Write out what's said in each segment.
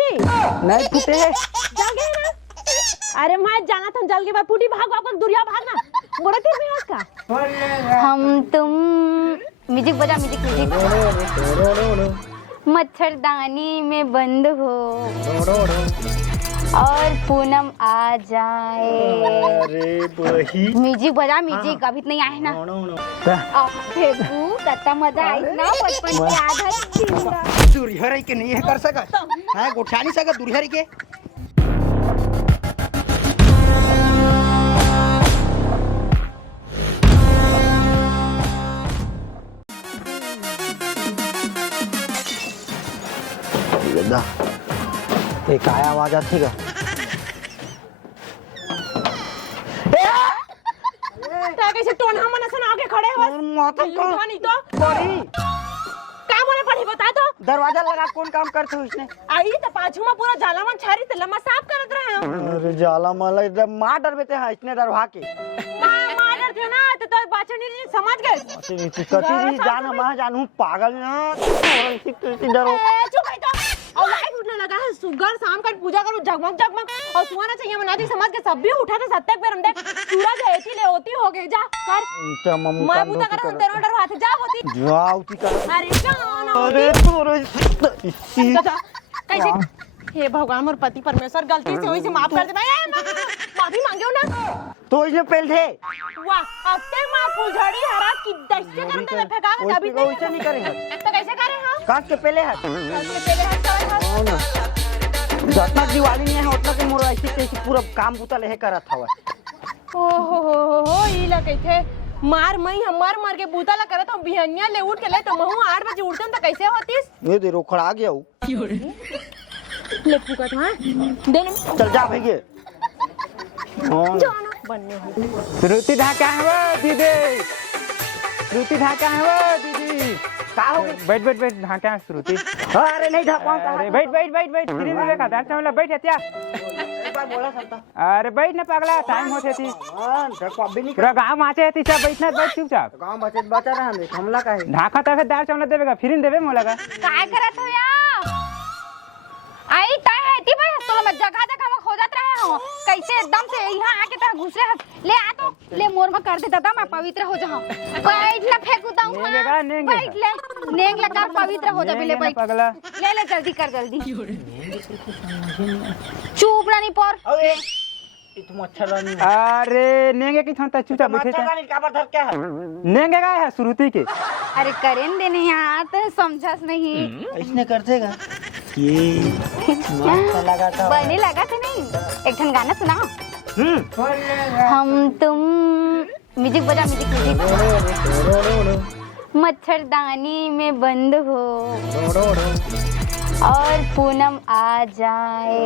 जी नहीं फूटे है। जल गए ना। अरे मैं जाना था जल के बाद फूटी भाग वापस दुरिया भागना बड़ा तीर में उसका। हम तुम म्यूजिक बजा म्यूजिक म्यूजिक। मच्छरदानी में बंद हो और पूनम आ जाए। अरे बही म्यूजिक बजा म्यूजिक अभी नहीं आए ना। फेंकू कितना मजा आई ना बचपन की आदत। दुरिहरी के नहीं है कर सकत है गोठा नहीं सकत दुरिहरी के। ये काय आवाज आती का? कैसे टोना मना सुना के खड़े हो माता को नहीं तो पड़ी क्या बोले पड़ी बता तो। दरवाजा लगा कौन काम करते हो इसने? आई तो पाछू में पूरा जाला मन छारी ते लम्मा साफ करत रहे हो। अरे जाला माला इधर मार डरबेते हैं इसने डरवा के। मार डर थे ना तो बाचनी समझ गए। कथी जान हम जानू पागल ना डरो। चुप है तो और लाइट उठने लगा है सुगर शाम का पूजा करो जगमग जगमग और सुहाना चाहिए मनाती समाज के सब भी उठा थे सत्तेक पे हम देख सूरज ऐसी ले होती हो गई जा कर मैं पूजा कर तेरो डर हाथ जा होती जाओ ती कर। अरे जान अरे तोरे कैसे हे भगवान मोर पति परमेश्वर गलती से हुई से माफ कर दे भाई माफी मांगियो ना तो इसने पहले थे वाह अब तक मां फुलझड़ी हरा की दस्ते करते में फेंका अभी तक वैसे नहीं करेंगे तो कैसे करे हम काट के पहले है पहले है ना जितना दिवाली में है उतना के मोर ऐसे कैसे पूरा काम बुता ले करत हवा। ओ हो ई ला कैथे मार मई हमार मार के बूता ला करत हम बिहनिया ले उठ के ले तो महू 8 बजे उठतन तो कैसे होतीस ये दे रोखड़ आ गया हूं ले फुकट हां दे ले चल जा भैया जाना बनने हो श्रुति ढाका है वो दीदी श्रुति ढाका है वो दीदी का हो बैठ बैठ बैठ ढाका है श्रुति। अरे नहीं ढाका अरे बैठ बैठ बैठ बैठ फिर नहीं खाता चावला बैठ हत्या। एक बार बोला सकता अरे बैठ ना पगला टाइम होते थी हां ढाका भी नहीं पूरा गांव माचे थी सब बैठना बैठ चुपचाप गांव बचत बचा रहा है हमला का है ढाका तब दाल चावला देवेगा फिर देवे मोला का काय करत हो या आई ता है ती भाई तो मैं जगह जगह में खोजत रहे हो कैसे एकदम से यहां आके तो घुसरे ले आ तो ले मोर में कर देता था मैं पवित्र हो जाऊं बैठ ले फेंकू दाऊं नेंगेगा नेंगे बैठ ले नेंग लगा पवित्र हो जा बिले बैठ पगला ले ले जल्दी कर जल्दी चुप रानी पर अरे ये तो मच्छरदानी अरे नेंगे की थोड़ा चुपचाप बैठे थे मच्छरदानी का पर धर क्या है नेंगे का है श्रुति के। अरे करें देने यार तो समझस नहीं इसने करते का ये मस्त लगा था बने लगा था नहीं एक ठन गाना सुना हम तुम म्यूजिक बजा म्यूजिक म्यूजिक। मच्छरदानी में बंद हो और पूनम आ जाए।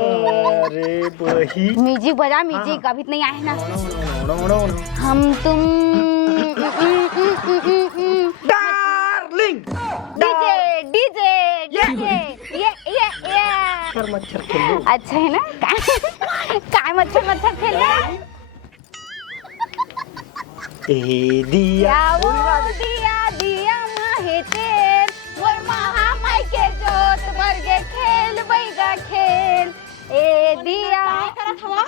अरे बही म्यूजिक बजा म्यूजिक अभी नहीं आए ना। हम तुम डार्लिंग डीजे डीजे डीजे ये मच्छर खेल अच्छा है ना काय मच्छर मच्छर खेल रहा है दिया वो दिया दिया माहे तेर मोर महामाई के जोत बरगे खेल बैगा खेल ए दिया करत हवा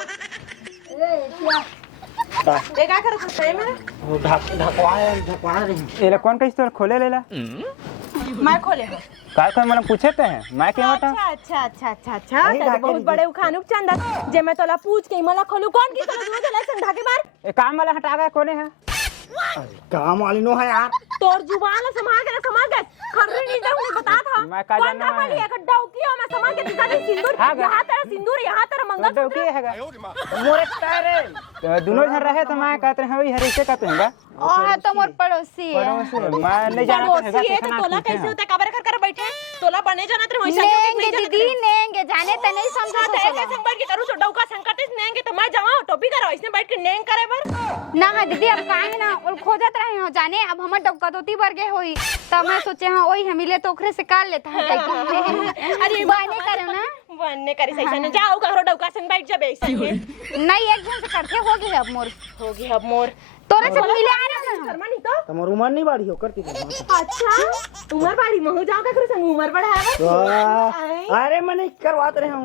ए का करत है मेरे वो ढकवा रही ये कौन कैसे तो खोले लेला मैं खोले हो काय कोई मतलब पूछे थे हैं मैं क्या बता अच्छा अच्छा अच्छा अच्छा अच्छा बहुत बड़े उखानुक चंदा जे मैं तोला पूछ के मला खोलू कौन की तोला दूर चला संधा के बार ये काम वाला हटा गया कोने है काम वाली नो है यार तोर जुबान संभाल के खर्री नहीं जाऊं बता था मैं का जानना है एक डौकी और मैं संभाल के दिखा दी सिंदूर यहां तेरा सिंदूर यहां तेरा मंगलसूत्र हैगा मोरे तारे दोनों जन रहे तो मैं कहते हैं वही हरे से कहते हैं और तो मोर पड़ोसी है मैं नहीं जाना पड़ोसी है तो तोला कैसे होता कबर कर बैठे तोला बने जाना तेरे वैसा नेंगे दीदी नेंगे जाने त नहीं समझा तो ऐसे संभाल के करू डौका संकट नेंगे तो मैं जाऊं टोपी करो इसने बैठ के नेंग करे बर ना है दीदी अब काहे ना और खोजत रहे हो जाने अब हमर डबका दोती बरगे होई तब मैं सोचे हां ओही हम ले तो ओकरे से काट लेता है अरे बने करो ना बनने करे सही से जाओ घरो डौका संग बैठ जा ऐसे नहीं एक जन से करते हो गए अब मोर होगी अब मोर तोरे से मिले आ रहा ना हम शर्मा नहीं तो तुम उमर नहीं बाड़ी हो करती अच्छा उमर बाड़ी महू जाओ का करो संग उमर बढ़ावा अरे मैं नहीं करवात रहे हम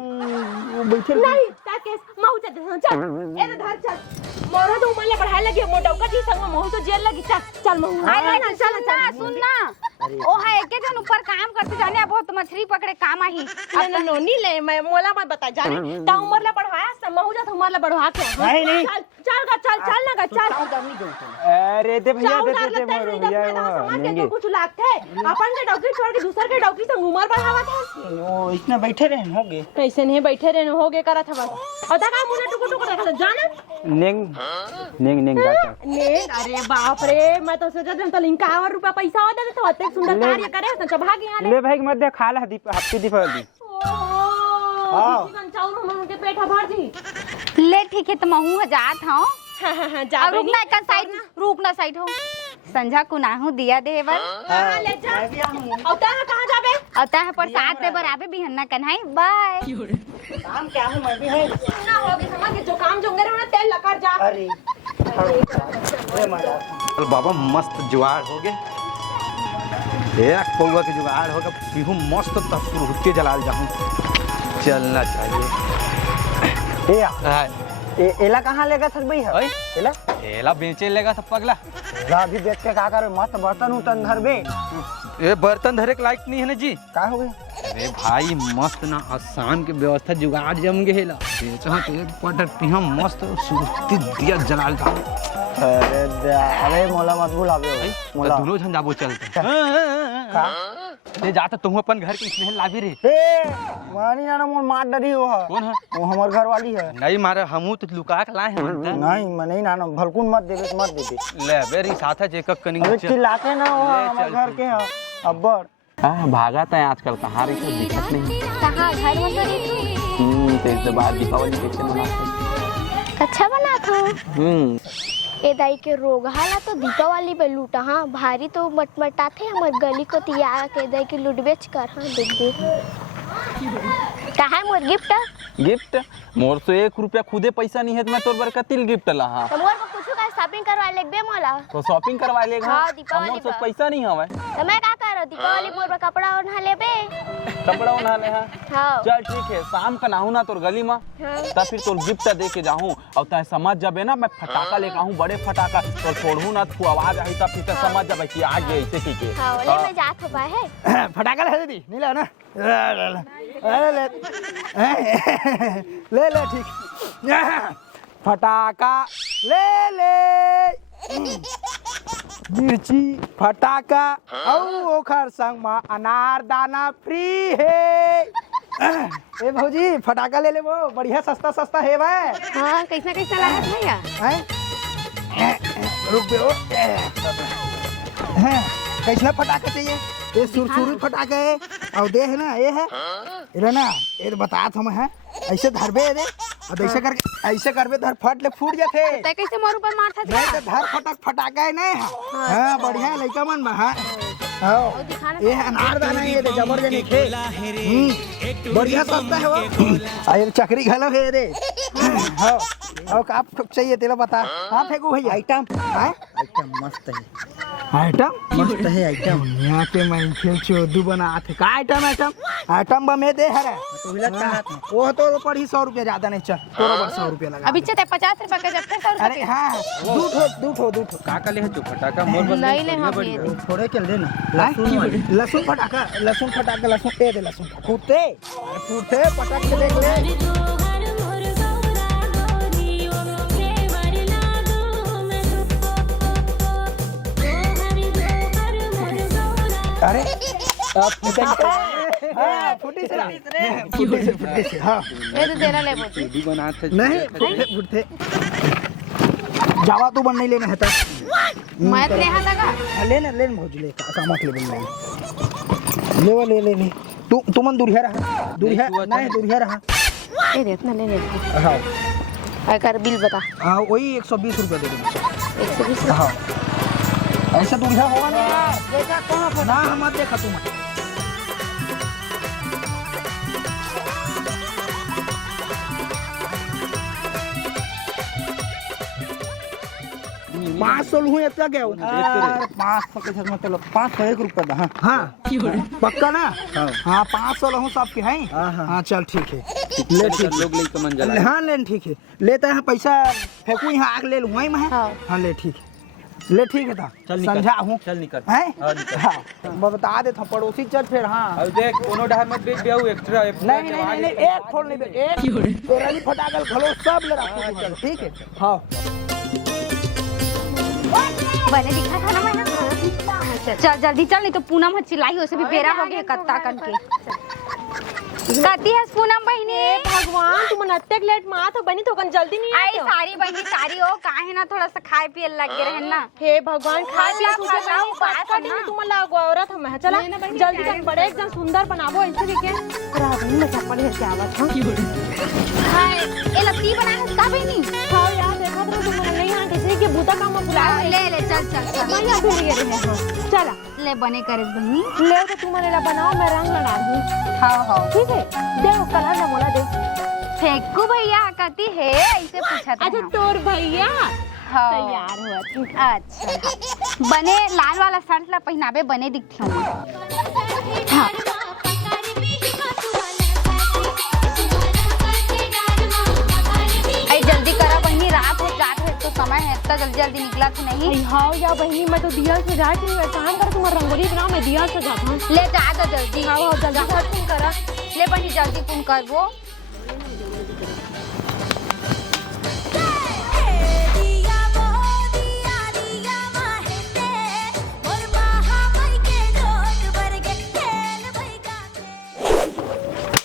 बैठे नहीं ताके महू चल ए धर चल मोरो तो उमर ले बढ़ाए लगी मोटौका जी संग महू तो जेल लगी चल महू अरे चल सुन ना ओ है एके जन ऊपर काम करते जाने अब बहुत मछली पकड़े काम आई अब नोनी ले मैं मोला मत बता जाने ता उमर ले बढ़वाया समहू जा उमर ले बढ़वा के नहीं चल ना गा चल अरे दे भैया चाउ दे डाल दे लगता है भैया समाज के तो कुछ लागते अपन के डॉक्टर छोड़ के दूसर के डॉक्टर संग उमर बढ़ावा था ओ इतना बैठे रहे हो गए कैसे नहीं बैठे रहने हो गए करा था बस और दगा मुने टुकु टुकु रखा जाना नेंग डाटा ने अरे बाप रे मैं तो सोचा था तो लिंका और रुपया पैसा दे तो अत्ते सुंदर कार्य करे तो भाग यहां ले भाई मध्य खा ला हफ्ती दीपावली हां चाउर हम के पेट भर जी ले ठीक है तो महू जात हूं हां जा अब रुकना एक साइड रुकना साइड हो संझा कुनाहू दिया देवर हां ले जा और ता कहां जाबे अता है प्रसाद दे बराबर बिहन्ना कन्हाई बाय काम क्या हूं मैं भी है ना हो गए समझ जो काम जोंगे रहना तेल लकर जा अरे अरे मजा बाबा मस्त जुगाड़ हो गए एक पौवा के जुगाड़ होगा पीहू मस्त तस्पुर हुत्ते जलाल जाऊं चलना चाहिए ए एला कहां लेगा थक भाई है एला एला बेचे लेगा सब पगला जा भी बेच के का करे मस्त बर्तन उतन धर बे ये बर्तन धरे के लायक नहीं है ना जी का हो गए अरे भाई मस्त ना आसान के व्यवस्था जुगाड़ जम गेला बेचहा तो एक पटर पीहा मस्त सुरती दिया जलाल जा अरे मोला मत बुलावे मोला दोनों झन जाबो चलते का ले जाता तुम अपन घर के स्नेह लाभी रे ए मानी ना मोर मार डरी हो कौन है वो हमर घर वाली है नहीं मारे हमू तो लुका के लाए हैं नहीं मैं नहीं ना भलकुन मत देबे ले बेरी साथा चेकअप करनी अरे चिल्लाते ना हो हमर घर के है अब्बर हां भागा था आजकल कहां रही सब दिखत नहीं कहां घर में तो तो इस बार दीपावली कैसे मनाते अच्छा बना था ए दाई के रोग हाला तो दीपावली पे लूटा हाँ भारी तो मटमटा थे हमार गली को तिया के दाई के लूट बेच कर हाँ देख दे कहा है मोर गिफ्ट मोर तो 1 रुपया खुदे पैसा नहीं है तो मैं तोर बर कतिल गिफ्ट ला हां तो मोर को कुछ का शॉपिंग करवा ले बे मोला तो शॉपिंग करवा लेगा हाँ, दीपावली मोर तो पर। पैसा नहीं हवे तो मैं का कर दीपावली मोर पर कपड़ा और ना लेबे कपड़ा उना ले हां हां चल ठीक है शाम का नाहू ना तोर गली में तब फिर तोर गिफ्ट दे के जाऊं और तय समझ जाबे ना मैं फटाका लेके आऊं बड़े फटाका और छोड़ू ना तू आवाज आई तब फिर समझ जाबे कि आ गए ऐसे ठीक है हां ले मैं जात हो बा है फटाका ले दी नहीं ला ना अरे ले ठीक फटाका ले मिर्ची फटाका और ओखर संग में अनार दाना फ्री है ए भौजी फटाका ले वो बढ़िया सस्ता है भाई हां कैसा लागत भैया हैं रुक बे हैं कैसा फटाका चाहिए ये सुरसुरी फटाका है और दे है ना ये है इधर ना ये बतात हम है ऐसे धरबे दे और ऐसे करबे धर फट ले फूट जाते तय कैसे मोर ऊपर मारता नहीं तो धर फटाका है नहीं हां बढ़िया लइका मन बा हां हां ये अनार दाना ये जबरदस्ती खे बढ़िया सस्ता है वो आये चकरी घलो है रे हां और का चाहिए तेला बता हां फेंकू भैया आइटम हां आइटम मस्त है आइटम यहाँ के मैं खेल चोदू बनाते का आइटम बा में दे हरे वो तो पर ही 100 रुपया ज्यादा नहीं चल तोरा पर 100 रुपया लगा अभी चते 50 रुपया का जब तक अरे हाँ दूठो का का ले है तू फटाका मोर बस नहीं ले हम ये दे थोड़े के ले ना लहसुन फटाका लहसुन दे दे लहसुन फूटते पटाख के देख ले अरे फुटी से हाँ ये तो तेरा ले बोल वीडियो बनाते नहीं फुटते जावा तू बन नहीं लेना है तो मैं ले हां लगा ले भौजी ले कामक ले बन ले तू मन दूरिया रहा ए दे इतना ले हां अगर बिल बता हां वही 120 रुपया दे दे 120 हां ऐसा दूरिया होगा ना देखा कौन ना हम मत देखा तू मत 500 लूँ अब क्या क्या 500 के साथ में चलो 501 रुपये दा। हाँ पक्का ना हाँ 500 लूँ सबके हैं हाँ चल ठीक है ले ठीक लोग लेके मन जला हाँ ले ठीक है लेते हैं पैसा फेंकू यहाँ आग ले लूँ वहीं मैं हाँ ले ठीक है ले ठीक है था चल निकल। समझा हूँ चल निकल। हैं हाँ, निकल। हाँ मैं बता देता हूँ पड़ोसी चल फिर हाँ अब देख कोनो डहर मत बेच दिया एक्स्ट्रा नहीं एक फोड़ नहीं एक तेरा भी फटाकल खलो सब ले रखो ठीक है हाँ बने दिखा था ना मैं चल जल्दी चल नहीं तो पूनम चिल्लाई उसे भी बेरा हो गया कत्ता करके कती है पूनम बहनी भगवान तुम नत्ते लेट माँ तो बनी तो कन जल्दी नहीं आई सारी बहनी सारी हो काहे ना थोड़ा सा खाए पिए लगे रहे ना हे भगवान खा लिया ला, तुझे खा ला, बात कर दी तुम लागो औरत हम है चला जल्दी कर बड़े एकदम सुंदर बनावो ऐसे के रावण में चप्पल है क्या बात हाय ए लपटी बना है का बहनी हां यार देखा तो तुम नहीं हां किसी के बूता काम में बुला ले चल चल मैं यहां भूल गई है हां चला ले बने करे बहनी ले तो तुम्हारे ला बनाओ मैं रंग लगा दूं हाँ ठीक है दे वो कलर ना बोला दे फेंकू भैया कती है ऐसे पूछा था अच्छा तोर भैया हाँ। तैयार हुआ ठीक अच्छा बने लाल वाला शर्ट ला पहनावे बने दिखती हूँ हाँ आई जल्दी करा बहनी रात है तो समय है इतना जल्दी जल्दी निकला तो नहीं हाँ या बहनी मैं तो दिया सजा के काम कर तुम्हारा रंगोली बनाओ मैं दिया सजाता हूँ ले जा तो जल्दी हाँ जल्दी कर तुम करा ले बहनी जल्दी तुम कर वो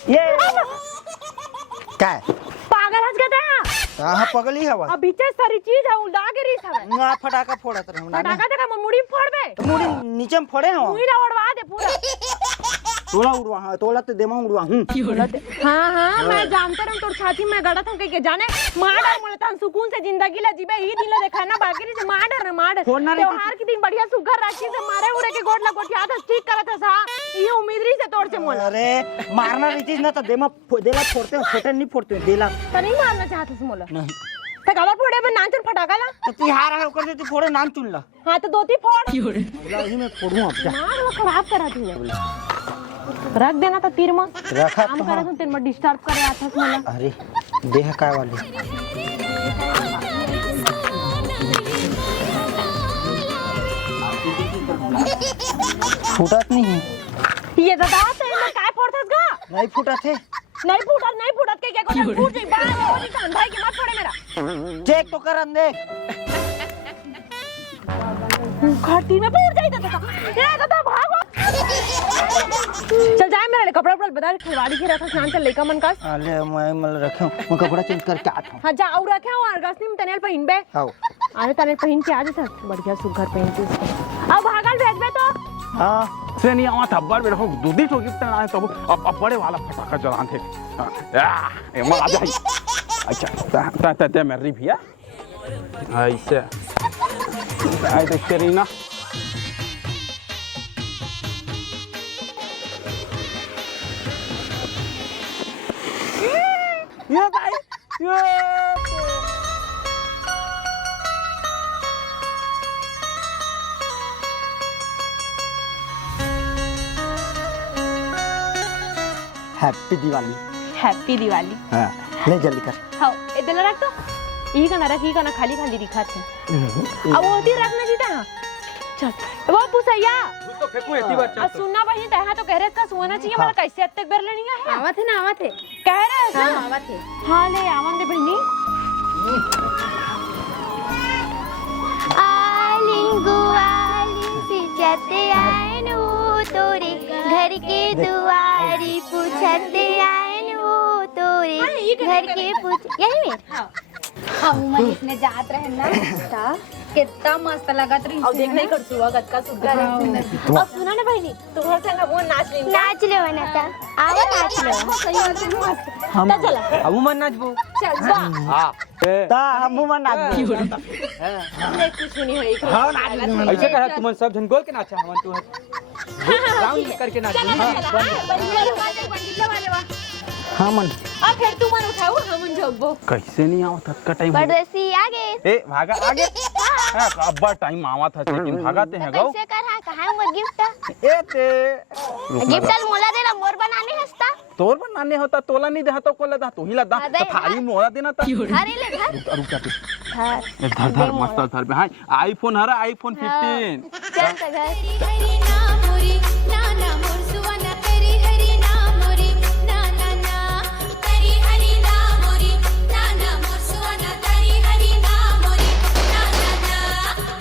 ये क्या है पागल हंस गए हैं कहाँ पगली है अब बीचे सारी चीज है उड़ा के रही था ना फटाका फोड़त रहे पटाखा देखा मुड़ी फोड़ बे मुड़ी नीचे में फोड़े हैं मुड़ी ना उड़वा दे पूरा तोला उड़वा हाँ तोला तो देमा उड़वा हूँ हाँ मैं जानते रहूं तोर छाती में गड़ा था के जाने मार डर मरता हम सुकून से जिंदगी ला जीबे ई दिन ला देखा ना बाकी से मार डर मार फोड़ना नहीं त्योहार के दिन बढ़िया सुगर राखी से मारे उड़े के गोट ला गोटिया था ठीक करत था ये उम्मीद रही से तोड़ से मोल अरे मारना नहीं चीज ना तो देमा देला फोड़ते हैं छोटे नहीं फोड़ते हैं देला तो नहीं मारना चाहता से मोल नहीं तो गला फोड़े में नाचन फटाका ला तो तिहार है ओकर से फोड़े नाम चुन ला हां तो दोती फोड़ यही में फोड़ूं अब जा मार वो खराब करा तू रख देना था तीर में रखा काम तो करा तो तीर में डिस्टर्ब करे आता से मोल अरे देह काय वाली फूटत नहीं है ये दादा तेरे में काय फोड़थस गा नहीं फूटत है नहीं फूटत के क्या को फूट जाई बाहर में ओनी कान भाई के मत फोड़े मेरा चेक तो करन दे घाटी में फूट जाई दादा ए दादा भागो चल जाए मेरे कपड़ा उपड़ा बदल खिलवाड़ी के रखा स्नान चल लेका मन का अरे मैं मल रखे मैं कपड़ा चेंज करके आता हूं हां जा और रखे हूं अर्गसनी में तनेल पहन बे आओ अरे तनेल पहन के आ जा बढ़िया सुघर पहन के अब भागल भेजबे तो हाँ से नहीं आवा था बार बेटा दूधी ठोकी तना तब अब बड़े वाला फटाका जलान थे ए मां आ जाई अच्छा ता मेरी भैया ऐसे आई तो करीना ये भाई ये हैप्पी दिवाली हैप्पी दिवाली हां ले जल्दी कर हां ए दिल रख तो ई का ना रख ई का ना खाली खाली दिखा थे अब वो ती रखना जीता हां चल वो पुसैया तो फेंकू एती बार अब सुनना बहनी तहा तो कह रहे इसका सोना चाहिए मला कैसे अत्तक बेर लेनी है आवत है ना आवत है कह रहे हैं हां आवत है हां ले आवन दे बहनी आलिंगु आलिंग सिजते आएनु तोरे घर के दुआरी पूछते आएनु तोरे घर के पूछ यही में हम मन इसने जात रहे ना कितना मस्त लगत रही अब देख नहीं कर सुवा गत का सुगर अब सुना ना बहनी तू घर से वो नाच ले नाच ले बना था आवा नाच ले सही बात है मस्त चला अब मन नाचबो चल जा हां ता हम मन नाच ले कुछ नहीं होई हां नाच ऐसे कहा तुमन सब जन गोल के नाचा हमन तू राउंड करके नाच हां मन अब फिर तू मन उठाओ हम जगबो कैसे नहीं आवत का टाइम बड़सी आगे ए भागा आगे अब्बा टाइम आवत है लेकिन भागते हैं गो कैसे कर कहाँ है मोर गिफ्ट एते गिफ्ट मोला देला मोर बनाने हस्ता तोर बनाने होता तोला नहीं दे तो कोला दा तू ही ला दा अबे तो थारी मोला देना था अरे ले घर रुक जा धर धर मस्त धर पे हां आईफोन हरा आईफोन 15 चल तो घर हरी नाम मोरी नाना मोर सुवना तेरी हरी नाम मोरी नाना ना तेरी हरी नाम मोरी नाना मोर सुवना तेरी हरी नाम मोरी नाना ना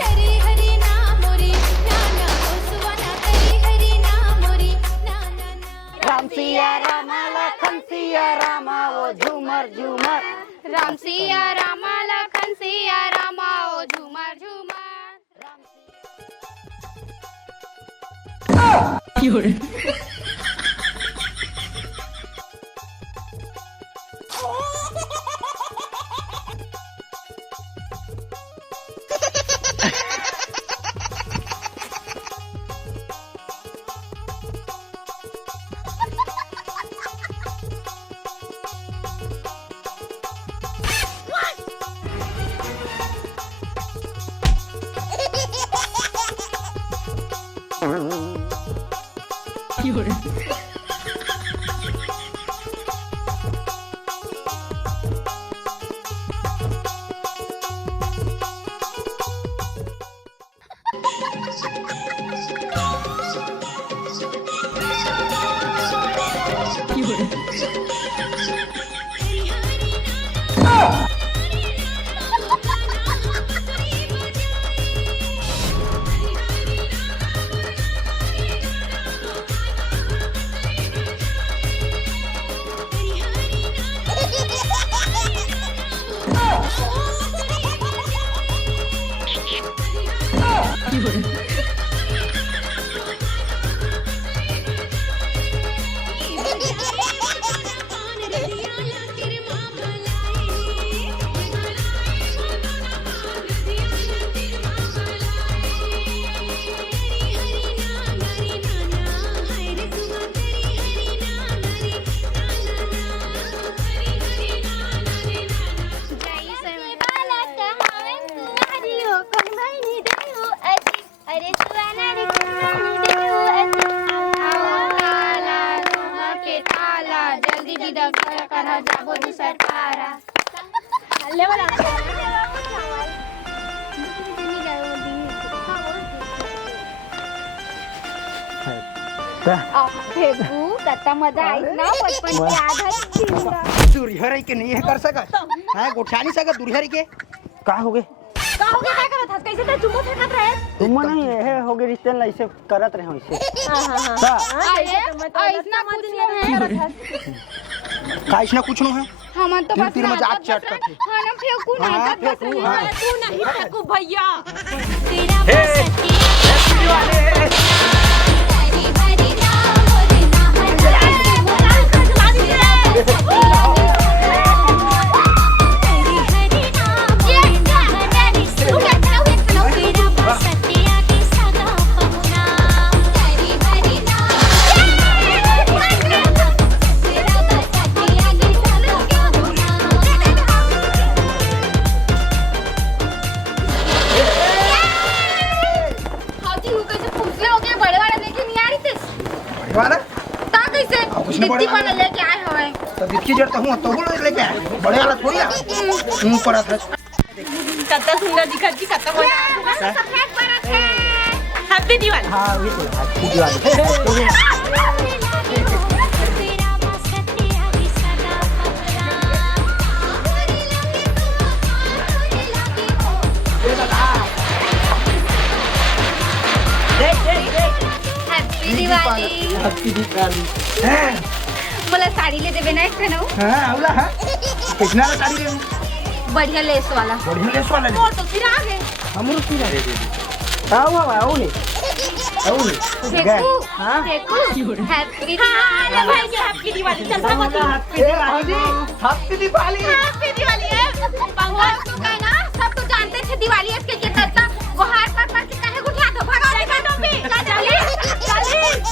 तेरी हरी नाम मोरी नाना मोर सुवना तेरी हरी नाम मोरी नाना ना राम सिया रामा लखन सिया रामा वो झूमर झूमर राम सिया रामा लखन सिया रामा ओ झूमर झूमर भेगू कत्ता मजा आई ना बचपन की याद है दुरिहर के नहीं है कर सकत है गोठा नहीं सकत दुरिहर के का हो गए का हो गया, क्या करत हस कैसे ते चुम्मा फेंकत रहे? तुम नहीं है हो गए रिश्ते ला ऐसे करत रहे हो ऐसे हां हां का अरे इतना कुछ नहीं है काइस ना कुछ न है हम तो बस तीर मजाक चाट करते हां ना फेंकू ना हाँ, तब बस फेंकू, हाँ। तू नहीं फेंकू भैया तेरा बसती हरी हरी नाम मोरी नाना तेरी हरी नाम मोरी नाना तेरा बसती आके सदा पहुना हरी हरी नाम तेरा बसती आके सदा पहुना हाजी हो कैसे फूसले हो गए बड़े वाले लेके नहीं आ रही थी वाला ता कैसे उसने बड़े दित्ती वाला लेके आए हवे तो दिखी जड़ तो हूं तो बोलो लेके आए बड़े वाला थोड़ी आ मुंह पर था कत्ता सुंदर दिखत जी कत्ता मजा सफेद परत है हैप्पी दिवाली। हां वही तो हैप्पी दिवाली तेरा बसती आके सदा हैप्पी दिवाली हैप्पी दिवाली हैं मला साड़ी ले देबे ना एक ठन हां आउला हां कितना का साड़ी ले बढ़िया लेस वाला बढ़िया लेस वाला और तो फिर आ गए हमरो की दे दे आओ आओ ले फेंकू फेंकू हैप्पी हां भाई जी हैप्पी दिवाली चल भागो तू ए राजी हैप्पी दिवाली हैप्पी दिवाली है भगवान को कहना सब तो जानते थे दिवाली के लिए करता वो हार पर के कहे उठा दो भगा ले का टोपी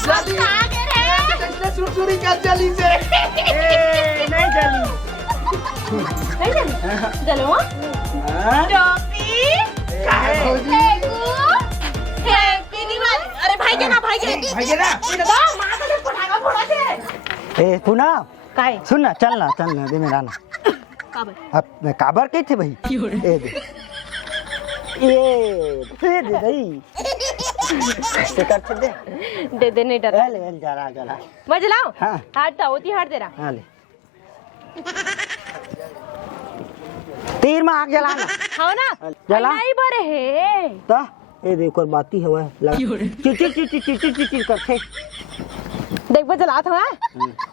जल्दी आ गए रे कितने सुरसुरी का जली से ए नहीं जली नहीं चलो चलो हां टोपी काहे हैप्पी दिवाली अरे भाई के ना भाई ना दादा मां का फटाका फोड़ा छे ए पुना काय सुन ना चल ना दे मेरा ना काबर अब काबर के थे भाई ए दे दई ते कर दे दे नहीं डर ले जरा मैं जलाऊं हाँ। हट होती हट तेरा हाँ ले तीर में आग जलाना हाँ ना जला। नहीं बरे है ता ए देख और बाती है वह लगा चिचिर करते देख बे जला था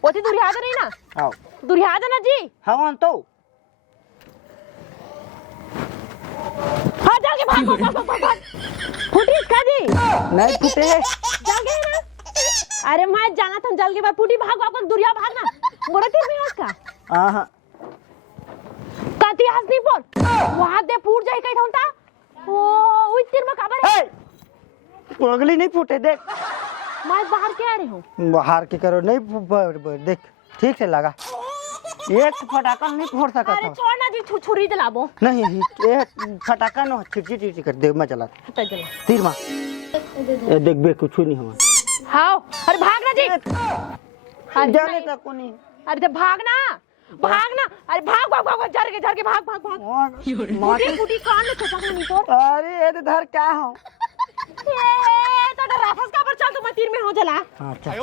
ओती दुर्योधन नहीं ना आओ दुर्योधन जी हवन तो हाँ चल के भाग फूटी इसका जी नहीं फूटे है चल के ना अरे मैं जाना था जल के बाद फूटी भाग वापस दुर्या भागना मोरा तीर में उसका हां काती हंस नहीं बोल वहां दे फूट जाए कहीं था ओ उस तीर में खबर है पगली नहीं फूटे देख मैं बाहर के आ रही हूँ बाहर के करो नहीं देख ठीक से लगा एक फटाका नहीं फोड़ सका अरे था छोड़ ना जी छुरी जलाबो नहीं एक फटाका न चिट कर दे मैं चला तो जला तीर मां ए देख बे कुछ नहीं हुआ हाँ अरे भागना जी जाने तक को नहीं अरे तो भागना अरे भाग झर के भाग फूटी फूटी कान में चचा नहीं तो अरे ये धर क्या हो ए तो राफस का पर चल तू मैं तीर में हो जला हां चल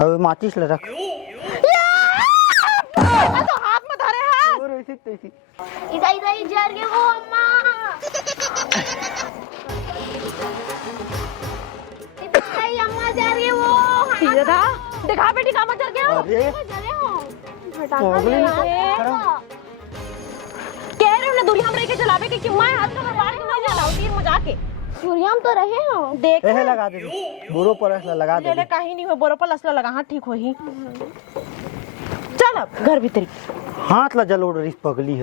अब माचिस ले रख तो हाथ में धरे है और ऐसे तैसी इधर जल गए वो अम्मा इधर अम्मा जल गए वो सीधा था दिखा बेटी काम चल के हो अरे जले हो पगली कह रहे हो ना दूरी हम रह के चलावे के क्यों मैं हाथ में मार के नहीं जलाऊं तीर में जाके सूर्यम तो रहे हो देख एहे लगा दे बुरो पर लगा ले दे कहीं नहीं हो बोरो पर लसला लगा हाँ ठीक हो ही चल अब घर भीतरी हाथ ला जल उड़ रही पगली है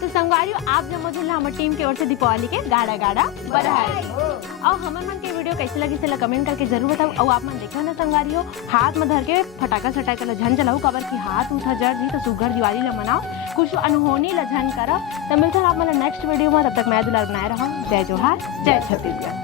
तो संगवारियों आप जब मुझे हमारे टीम की ओर से दीपावली के गाड़ा बधाई और हमारे मन के वीडियो कैसे लगी से कमेंट करके जरूर बताओ और आप मन देखा ना संगवारियों हाथ में धर के फटाका सटाका ला झन चलाओ कबर की हाथ उठा जड़ जी तो सुगर दिवाली ला मनाओ कुछ अनहोनी ला झन करो तो मिलते हैं आप मतलब नेक्स्ट वीडियो में तब तक मैं दुलार बनाए रहा जय जोहार जय छत्तीसगढ़।